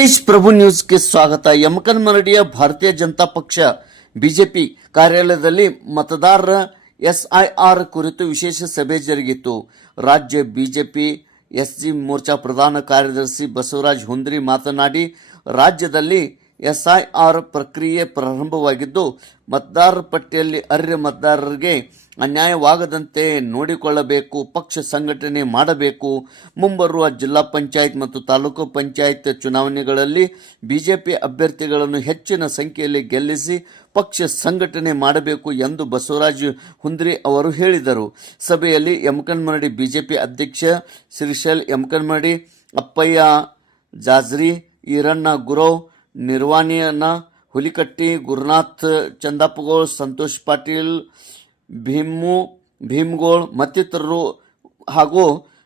ತೇಜ್ ಪ್ರಭು ನ್ಯೂಸ್ಗೆ ಸ್ವಾಗತ. ಯಮಕನಮರಡಿಯ ಭಾರತೀಯ ಜನತಾ ಪಕ್ಷ ಬಿಜೆಪಿ ಕಾರ್ಯಾಲಯದಲ್ಲಿ ಮತದಾರರ ಎಸ್ಐಆರ್ ಕುರಿತು ವಿಶೇಷ ಸಭೆ ಜರುಗಿತು. ರಾಜ್ಯ ಬಿಜೆಪಿ ಎಸ್ಸಿ ಮೋರ್ಚಾ ಪ್ರಧಾನ ಕಾರ್ಯದರ್ಶಿ ಬಸವರಾಜ ಹುಂದ್ರಿ ಮಾತನಾಡಿ, ರಾಜ್ಯದಲ್ಲಿ ಎಸ್ಐಆರ್ ಪ್ರಕ್ರಿಯೆ ಪ್ರಾರಂಭವಾಗಿದ್ದು, ಮತದಾರರ ಪಟ್ಟಿಯಲ್ಲಿ ಅರ್ಹ ಮತದಾರರಿಗೆ ಅನ್ಯಾಯವಾಗದಂತೆ ನೋಡಿಕೊಳ್ಳಬೇಕು, ಪಕ್ಷ ಸಂಘಟನೆ ಮಾಡಬೇಕು. ಮುಂಬರುವ ಜಿಲ್ಲಾ ಪಂಚಾಯತ್ ಮತ್ತು ತಾಲೂಕು ಪಂಚಾಯತ್ ಚುನಾವಣೆಗಳಲ್ಲಿ ಬಿಜೆಪಿ ಅಭ್ಯರ್ಥಿಗಳನ್ನು ಹೆಚ್ಚಿನ ಸಂಖ್ಯೆಯಲ್ಲಿ ಗೆಲ್ಲಿಸಿ ಪಕ್ಷ ಸಂಘಟನೆ ಮಾಡಬೇಕು ಎಂದು ಬಸವರಾಜ ಹುಂದ್ರಿ ಅವರು ಹೇಳಿದರು. ಸಭೆಯಲ್ಲಿ ಯಮಕನಮರಡಿ ಬಿಜೆಪಿ ಅಧ್ಯಕ್ಷ ಶ್ರೀಶೈಲ್ ಯಮಕನಮರಡಿ, ಅಪ್ಪಯ್ಯ ಜಾಜ್ರಿ, ಈರಣ್ಣ ಗುರವ್, ನಿರ್ವಾಣಿಯನ್ನ ಹುಲಿಕಟ್ಟಿ, ಗುರುನಾಥ್ ಚಂದಾಪಗೋಳ್, ಸಂತೋಷ್ ಪಾಟೀಲ್, ಭೀಮ್ಗೋಳ್ ಮತ್ತಿತರರು ಹಾಗೂ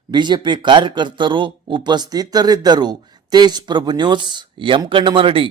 ಬಿಜೆಪಿ ಕಾರ್ಯಕರ್ತರು ಉಪಸ್ಥಿತರಿದ್ದರು. ತೇಜ್ ಪ್ರಭು ನ್ಯೂಸ್, ಯಮಕನಮರಡಿ.